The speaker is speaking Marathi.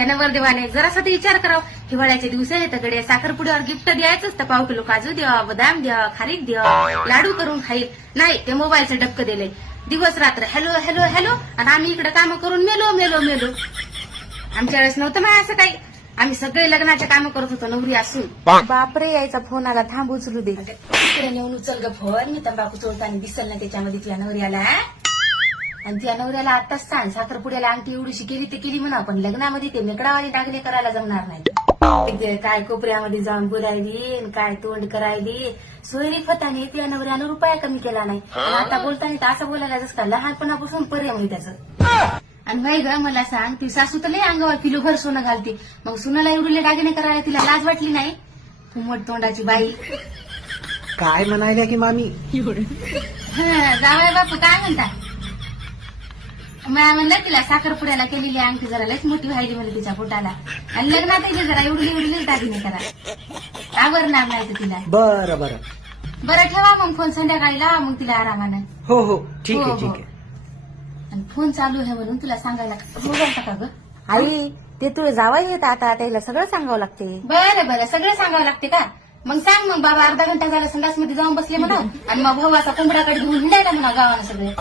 त्यानं वर्देवाने जरासा ते विचार करावं. हिवाळ्याचे दिवस आहे तकडे साखरपुड्यावर गिफ्ट द्यायचंच तर 1 किलो काजू द्या, बदाम द्या, खारीक द्या, लाडू करून खाईल. नाही ते मोबाईलचं डबकं दिलंय. दिवस रात्र हॅलो हॅलो हॅलो आणि आम्ही इकडे कामं करून मेलो मेलो मेलो. आमच्या वेळेस नव्हतं माय असं काही. आम्ही सगळे लग्नाचे कामं करत होतो नवरी असून. बापरे यायचा फोन आला, थांब उचलू दे. इकडे नेऊन उचल ग फोन. मी तंबाखू चोळताना दिसल ना त्याच्यामध्ये तुझ्या नवऱ्याला. आणि त्या नवऱ्याला आताच सांग साखरपुड्याला अंगठी एवढीशी केली ते केली म्हणा, पण लग्नामध्ये ते मेकडावाली दागणे करायला जमणार नाही. ते काय कोपऱ्यामध्ये जाऊन बोलायली काय तोंड करायली. सोयरी फताने त्या नवऱ्यानं रुपया कमी केला नाही. आणि आता बोलताना तर असं बोलायला जसं का लहानपणापासून पर्याय म्हणजे त्याचं. आणि नाही ग मला सांग, ती सासू तर लय अंगावर किलोभर सोनं घालते, मग सुनाला एवढे दागिने करायला तिला लाज वाटली नाही? फुमट तोंडाची बाई. काय म्हणायला की मामी? जावय बापू काय म्हणता? मला म्हणलं तिला साखरपुड्याला केलेली अंगठी जरा लयच मोठी व्हायची म्हणजे तिच्या पोटाला. आणि लग्नात जरा एवढी दागिने करा. आवरणार नाही तर तिला. बरं बरं बरं ठेवा मग फोन, संध्याकाळी लावा मग तिला आरामानं. हो हो ठीक हो, आहे हो. ठीक आहे. आणि फोन चालू आहे म्हणून तुला सांगायला बोलता का ग? आई ते तुला जावं येत आता त्याला सगळं सांगावं लागते. बरं बरं सगळं सांगावं लागते का? मग सांग मग बाबा अर्धा घंटा झाला संडासमध्ये जाऊन बसले म्हणा आणि मग भावाचा कोंबड्याकडे घेऊन हिंडायला म्हणा गावानं सगळे.